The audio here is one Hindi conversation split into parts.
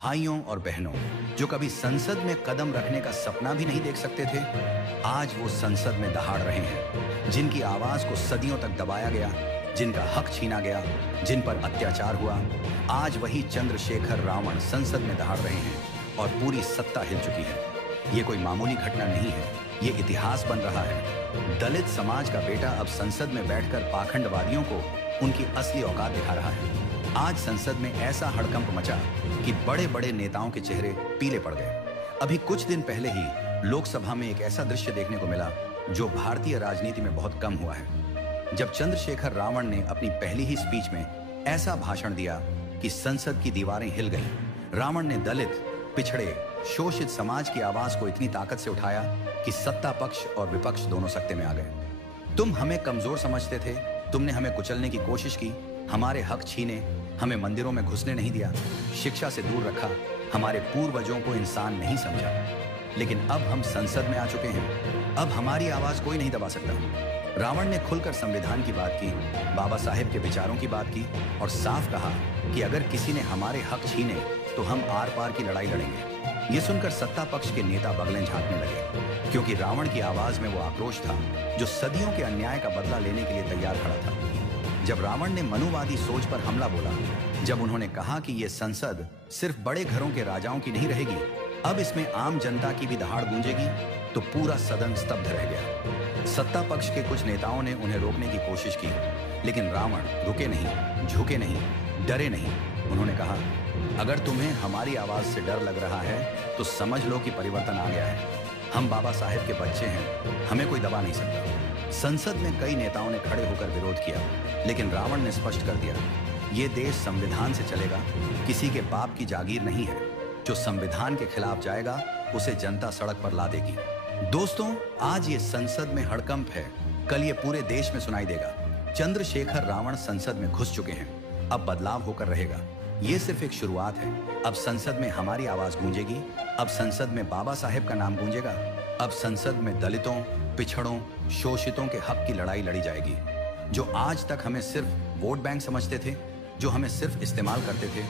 भाइयों और बहनों जो कभी संसद में कदम रखने का सपना भी नहीं देख सकते थे, आज वो संसद में दहाड़ रहे हैं। जिनकी आवाज को सदियों तक दबाया गया, जिनका हक छीना गया, जिन पर अत्याचार हुआ, आज वही चंद्रशेखर रावण संसद में दहाड़ रहे हैं और पूरी सत्ता हिल चुकी है। ये कोई मामूली घटना नहीं है, ये इतिहास बन रहा है। दलित समाज का बेटा अब संसद में बैठकर पाखंडवादियों को उनकी असली औकात दिखा रहा है। आज संसद में ऐसा हड़कंप मचा कि बड़े बड़े नेताओं के चेहरे पीले पड़ गए। अभी कुछ दिन पहले ही लोकसभा में एक ऐसा दृश्य देखने को मिला जो भारतीय राजनीति में बहुत कम हुआ है। जब चंद्रशेखर रावण ने अपनी पहली ही स्पीच में ऐसा भाषण दिया कि संसद की दीवारें हिल गईं। रावण ने दलित, पिछड़े, शोषित समाज की आवाज को इतनी ताकत से उठाया कि सत्ता पक्ष और विपक्ष दोनों सकते में आ गए। तुम हमें कमजोर समझते थे, तुमने हमें कुचलने की कोशिश की, हमारे हक छीने, हमें मंदिरों में घुसने नहीं दिया, शिक्षा से दूर रखा, हमारे पूर्वजों को इंसान नहीं समझा। लेकिन अब हम संसद में आ चुके हैं, अब हमारी आवाज कोई नहीं दबा सकता। रावण ने खुलकर संविधान की बात की, बाबा साहेब के विचारों की बात की और साफ कहा कि अगर किसी ने हमारे हक छीने तो हम आर पार की लड़ाई लड़ेंगे। ये सुनकर सत्ता पक्ष के नेता बगलें झांकने लगे, क्योंकि रावण की आवाज में वो आक्रोश था जो सदियों के अन्याय का बदला लेने के लिए तैयार खड़ा था। जब रावण ने मनुवादी सोच पर हमला बोला, जब उन्होंने कहा कि यह संसद सिर्फ बड़े घरों के राजाओं की नहीं रहेगी, अब इसमें आम जनता की भी दहाड़ गूंजेगी, तो पूरा सदन स्तब्ध रह गया। सत्ता पक्ष के कुछ नेताओं ने उन्हें रोकने की कोशिश की, लेकिन रावण रुके नहीं, झुके नहीं, डरे नहीं। उन्होंने कहा, अगर तुम्हें हमारी आवाज से डर लग रहा है तो समझ लो कि परिवर्तन आ गया है। हम बाबा साहेब के बच्चे हैं, हमें कोई दबा नहीं सकता। संसद में कई नेताओं ने खड़े होकर विरोध किया, लेकिन रावण ने स्पष्ट कर दिया, ये देश संविधान से चलेगा, किसी के बाप की जागीर नहीं है। जो संविधान के खिलाफ जाएगा उसे जनता सड़क पर ला देगी। दोस्तों, आज ये संसद में हड़कंप है, कल ये पूरे देश में सुनाई देगा। चंद्रशेखर रावण संसद में घुस चुके हैं, अब बदलाव होकर रहेगा। ये सिर्फ एक शुरुआत है। अब संसद में हमारी आवाज गूंजेगी, अब संसद में बाबा साहेब का नाम गूंजेगा, अब संसद में दलितों, पिछड़ों, शोषितों के हक की लड़ाई लड़ी जाएगी। जो आज तक हमें सिर्फ वोट बैंक समझते थे, जो हमें सिर्फ इस्तेमाल करते थे,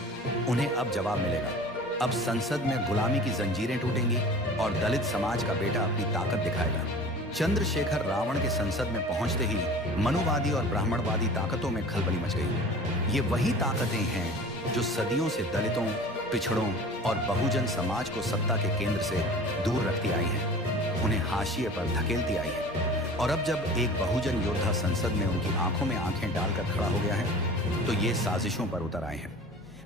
उन्हें अब जवाब मिलेगा। अब संसद में गुलामी की जंजीरें टूटेंगी और दलित समाज का बेटा अपनी ताकत दिखाएगा। चंद्रशेखर रावण के संसद में पहुंचते ही मनुवादी और ब्राह्मणवादी ताकतों में खलबली मच गई। ये वही ताकतें हैं जो सदियों से दलितों, पिछड़ों और बहुजन समाज को सत्ता के केंद्र से दूर रखती आई हैं, उन्हें हाशिए पर धकेलती आई है। और अब जब एक बहुजन योद्धा संसद में उनकी आंखों में आंखें डालकर खड़ा हो गया है, तो ये साजिशों पर उतर आए हैं।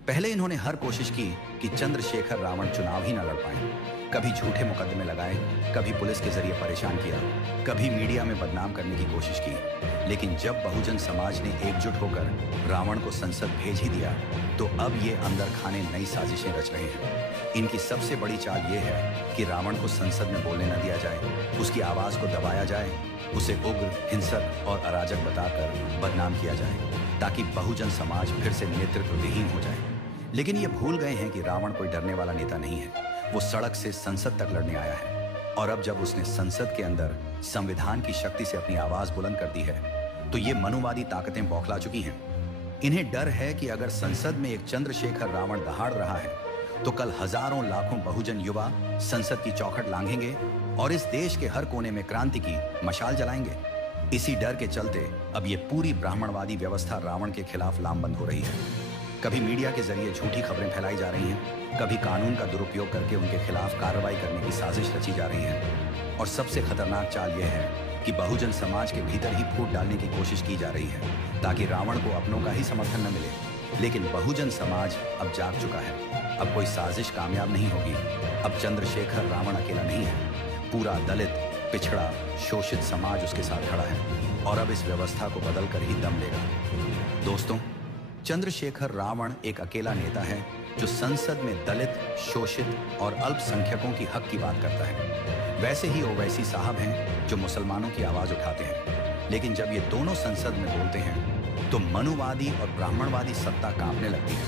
पहले इन्होंने हर कोशिश की कि चंद्रशेखर रावण चुनाव ही न लड़ पाए। कभी झूठे मुकदमे लगाए, कभी पुलिस के जरिए परेशान किया, कभी मीडिया में बदनाम करने की कोशिश की। लेकिन जब बहुजन समाज ने एकजुट होकर रावण को संसद भेज ही दिया, तो अब ये अंदर खाने नई साजिशें रच रहे हैं। इनकी सबसे बड़ी चाल ये है कि रावण को संसद में बोलने न दिया जाए, उसकी आवाज को दबाया जाए, उसे उग्र, हिंसक और अराजक बताकर बदनाम किया जाए, ताकि बहुजन समाज फिर से नेतृत्व विहीन हो जाए। लेकिन ये भूल गए हैं कि रावण कोई डरने वाला नेता नहीं है। वो सड़क से संसद तक लड़ने आया है, और अब जब उसने संसद के अंदर संविधान की शक्ति से अपनी आवाज बुलंद कर दी है, तो ये मनुवादी ताकतें बौखला चुकी हैं। इन्हें डर है कि अगर संसद में एक चंद्रशेखर रावण दहाड़ रहा है, तो कल हजारों लाखों बहुजन युवा संसद की चौखट लांघेंगे और इस देश के हर कोने में क्रांति की मशाल जलाएंगे। इसी डर के चलते अब ये पूरी ब्राह्मणवादी व्यवस्था रावण के खिलाफ लामबंद हो रही है। कभी मीडिया के जरिए झूठी खबरें फैलाई जा रही हैं, कभी कानून का दुरुपयोग करके उनके खिलाफ कार्रवाई करने की साजिश रची जा रही है। और सबसे खतरनाक चाल यह है कि बहुजन समाज के भीतर ही फूट डालने की कोशिश की जा रही है, ताकि रावण को अपनों का ही समर्थन न मिले। लेकिन बहुजन समाज अब जाग चुका है, अब कोई साजिश कामयाब नहीं होगी। अब चंद्रशेखर रावण अकेला नहीं है, पूरा दलित, पिछड़ा, शोषित समाज उसके साथ खड़ा है, और अब इस व्यवस्था को बदलकर ही दम लेगा। दोस्तों, चंद्रशेखर रावण एक अकेला नेता है जो संसद में दलित, शोषित और अल्पसंख्यकों की हक की बात करता है। वैसे ही ओवैसी साहब हैं जो मुसलमानों की आवाज उठाते हैं। लेकिन जब ये दोनों संसद में बोलते हैं, तो मनुवादी और ब्राह्मणवादी सत्ता कांपने लगती है।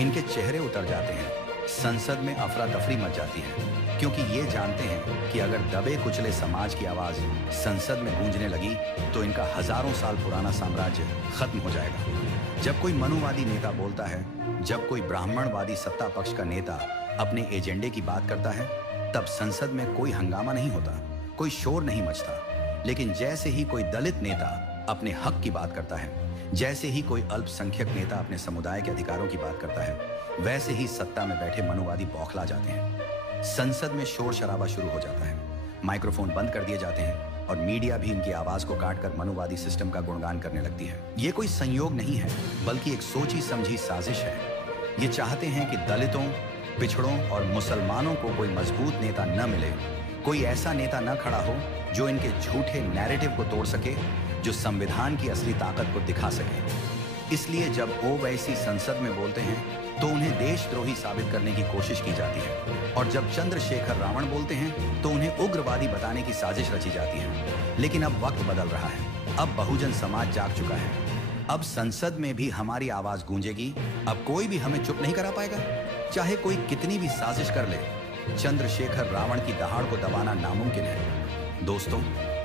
इनके चेहरे उतर जाते हैं, संसद में अफरा तफरी मच जाती है, क्योंकि ये जानते हैं कि अगर दबे कुचले समाज की आवाज संसद में गूंजने लगी, तो इनका हजारों साल पुराना साम्राज्य खत्म हो जाएगा। जब कोई मनुवादी नेता बोलता है, जब कोई ब्राह्मणवादी सत्ता पक्ष का नेता अपने एजेंडे की बात करता है, तब संसद में कोई हंगामा नहीं होता, कोई शोर नहीं मचता। लेकिन जैसे ही कोई दलित नेता अपने हक की बात करता है, जैसे ही कोई अल्पसंख्यक नेता अपने समुदाय के अधिकारों की बात करता है, वैसे ही सत्ता में बैठे मनुवादी बौखला जाते हैं। संसद में शोर शराबा शुरू हो जाता है, माइक्रोफोन बंद कर दिए जाते हैं और मीडिया भी इनकी आवाज को काटकर मनुवादी सिस्टम का गुणगान करने लगती है। ये कोई संयोग नहीं है, बल्कि एक सोची समझी साजिश है। ये चाहते हैं कि दलितों, पिछड़ों और मुसलमानों को कोई मजबूत नेता न मिले, कोई ऐसा नेता न खड़ा हो जो इनके झूठे नैरेटिव को तोड़ सके, जो संविधान की असली ताकत को दिखा सके। इसलिए जब ओवैसी संसद में बोलते हैं तो उन्हें देशद्रोही साबित करने की कोशिश की जाती है, और जब चंद्रशेखर रावण बोलते हैं तो उन्हें उग्रवादी बताने की साजिश रची जाती है। लेकिन अब वक्त बदल रहा है, अब बहुजन समाज जाग चुका है। अब संसद में भी हमारी आवाज गूंजेगी। अब कोई भी हमें चुप नहीं करा पाएगा, चाहे कोई कितनी भी साजिश कर ले। चंद्रशेखर रावण की दहाड़ को दबाना नामुमकिन है। दोस्तों,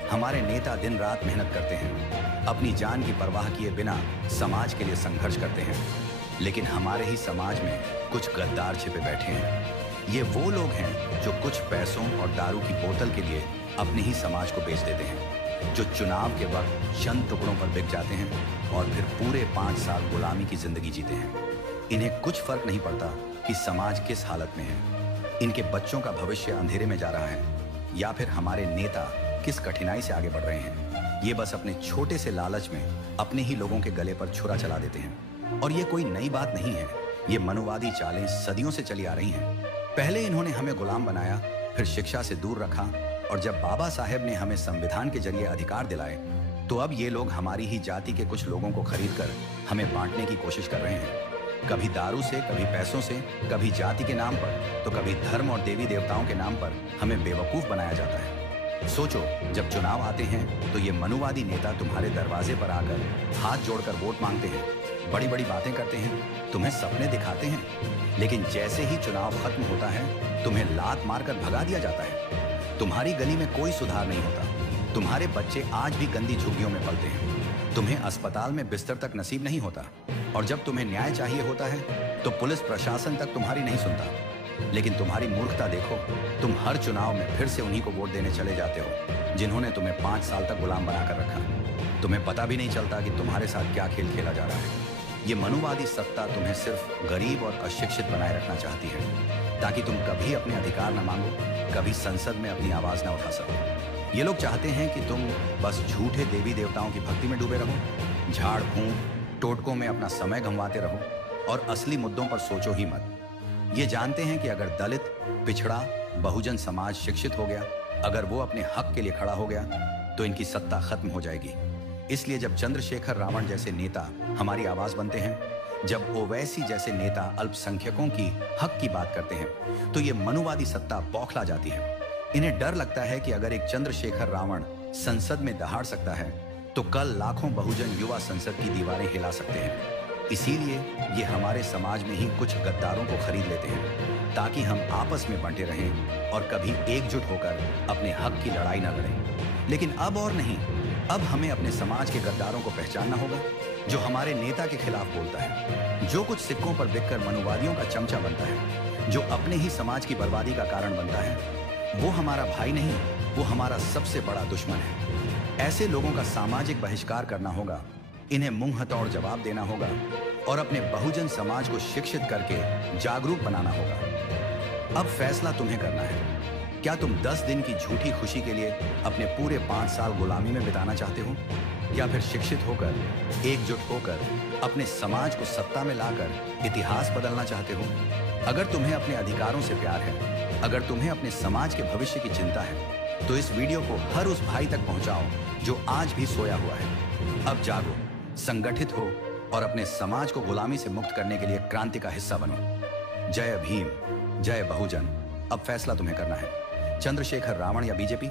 हमारे नेता दिन रात मेहनत करते हैं, अपनी जान की परवाह किए बिना समाज के लिए संघर्ष करते हैं। लेकिन हमारे ही समाज में कुछ गद्दार छिपे बैठे हैं। ये वो लोग हैं जो कुछ पैसों और दारू की बोतल के लिए अपने ही समाज को बेच देते हैं, जो चुनाव के वक्त चंद टुकड़ों पर बिक जाते हैं और फिर पूरे 5 साल गुलामी की जिंदगी जीते हैं। इन्हें कुछ फर्क नहीं पड़ता कि समाज किस हालत में है, इनके बच्चों का भविष्य अंधेरे में जा रहा है या फिर हमारे नेता किस कठिनाई से आगे बढ़ रहे हैं। ये बस अपने छोटे से लालच में अपने ही लोगों के गले पर छुरा चला देते हैं। और ये कोई नई बात नहीं है, ये मनुवादी चालें सदियों से चली आ रही हैं। पहले इन्होंने हमें गुलाम बनाया, फिर शिक्षा से दूर रखा, और जब बाबा साहेब ने हमें संविधान के जरिए अधिकार दिलाए, तो अब ये लोग हमारी ही जाति के कुछ लोगों को खरीदकर हमें बांटने की कोशिश कर रहे हैं। कभी दारू से, कभी पैसों से, कभी जाति के नाम पर, तो कभी धर्म और देवी देवताओं के नाम पर हमें बेवकूफ बनाया जाता है। सोचो, जब चुनाव आते हैं तो ये मनुवादी नेता तुम्हारे दरवाजे पर आकर हाथ जोड़कर वोट मांगते हैं, बड़ी बड़ी बातें करते हैं, तुम्हें सपने दिखाते हैं, लेकिन जैसे ही चुनाव खत्म होता है तुम्हें लात मारकर भगा दिया जाता है। तुम्हारी गली में कोई सुधार नहीं होता, तुम्हारे बच्चे आज भी गंदी झुग्गियों में पलते हैं, तुम्हें अस्पताल में बिस्तर तक नसीब नहीं होता, और जब तुम्हें न्याय चाहिए होता है तो पुलिस प्रशासन तक तुम्हारी नहीं सुनता। लेकिन तुम्हारी मूर्खता देखो, तुम हर चुनाव में फिर से उन्हीं को वोट देने चले जाते हो जिन्होंने तुम्हें 5 साल तक गुलाम बनाकर रखा। तुम्हें पता भी नहीं चलता कि तुम्हारे साथ क्या खेल खेला जा रहा है। ये मनुवादी सत्ता तुम्हें सिर्फ गरीब और अशिक्षित बनाए रखना चाहती है, ताकि तुम कभी अपने अधिकार न मांगो, कभी संसद में अपनी आवाज न उठा सको। ये लोग चाहते हैं कि तुम बस झूठे देवी देवताओं की भक्ति में डूबे रहो, झाड़ फूंक टोटकों में अपना समय गंवाते रहो, और असली मुद्दों पर सोचो ही मत। ये जानते हैं कि अगर दलित, पिछड़ा, बहुजन समाज शिक्षित हो गया, अगर वो अपने हक के लिए खड़ा हो गया, तो इनकी सत्ता खत्म हो जाएगी। इसलिए जब चंद्रशेखर रावण जैसे नेता हमारी आवाज बनते हैं, जब ओवैसी जैसे नेता अल्पसंख्यकों की हक की बात करते हैं, तो ये मनुवादी सत्ता बौखला जाती है। इन्हें डर लगता है कि अगर एक चंद्रशेखर रावण संसद में दहाड़ सकता है, तो कल लाखों बहुजन युवा संसद की दीवारें हिला सकते हैं। इसीलिए ये हमारे समाज में ही कुछ गद्दारों को खरीद लेते हैं, ताकि हम आपस में बंटे रहें और कभी एकजुट होकर अपने हक की लड़ाई न लड़ें। लेकिन अब और नहीं, अब हमें अपने समाज के गद्दारों को पहचानना होगा, जो हमारे नेता के खिलाफ बोलता है, जो कुछ सिक्कों पर बिककर मनुवादियों का चमचा बनता है, जो अपने ही समाज की बर्बादी का कारण बनता है। वो हमारा भाई नहीं, वो हमारा सबसे बड़ा दुश्मन है। ऐसे लोगों का सामाजिक बहिष्कार करना होगा, इन्हें मुंह हथौड़ जवाब देना होगा, और अपने बहुजन समाज को शिक्षित करके जागरूक बनाना होगा। अब फैसला तुम्हें करना है। क्या तुम 10 दिन की झूठी खुशी के लिए अपने पूरे 5 साल गुलामी में बिताना चाहते हो, या फिर शिक्षित होकर, एकजुट होकर अपने समाज को सत्ता में लाकर इतिहास बदलना चाहते हो? अगर तुम्हें अपने अधिकारों से प्यार है, अगर तुम्हें अपने समाज के भविष्य की चिंता है, तो इस वीडियो को हर उस भाई तक पहुंचाओ जो आज भी सोया हुआ है। अब जागो, संगठित हो और अपने समाज को गुलामी से मुक्त करने के लिए क्रांति का हिस्सा बनो। जय भीम, जय बहुजन। अब फैसला तुम्हें करना है, चंद्रशेखर रावण या बीजेपी,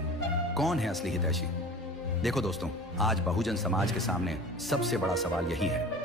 कौन है असली हितैषी? देखो दोस्तों, आज बहुजन समाज के सामने सबसे बड़ा सवाल यही है।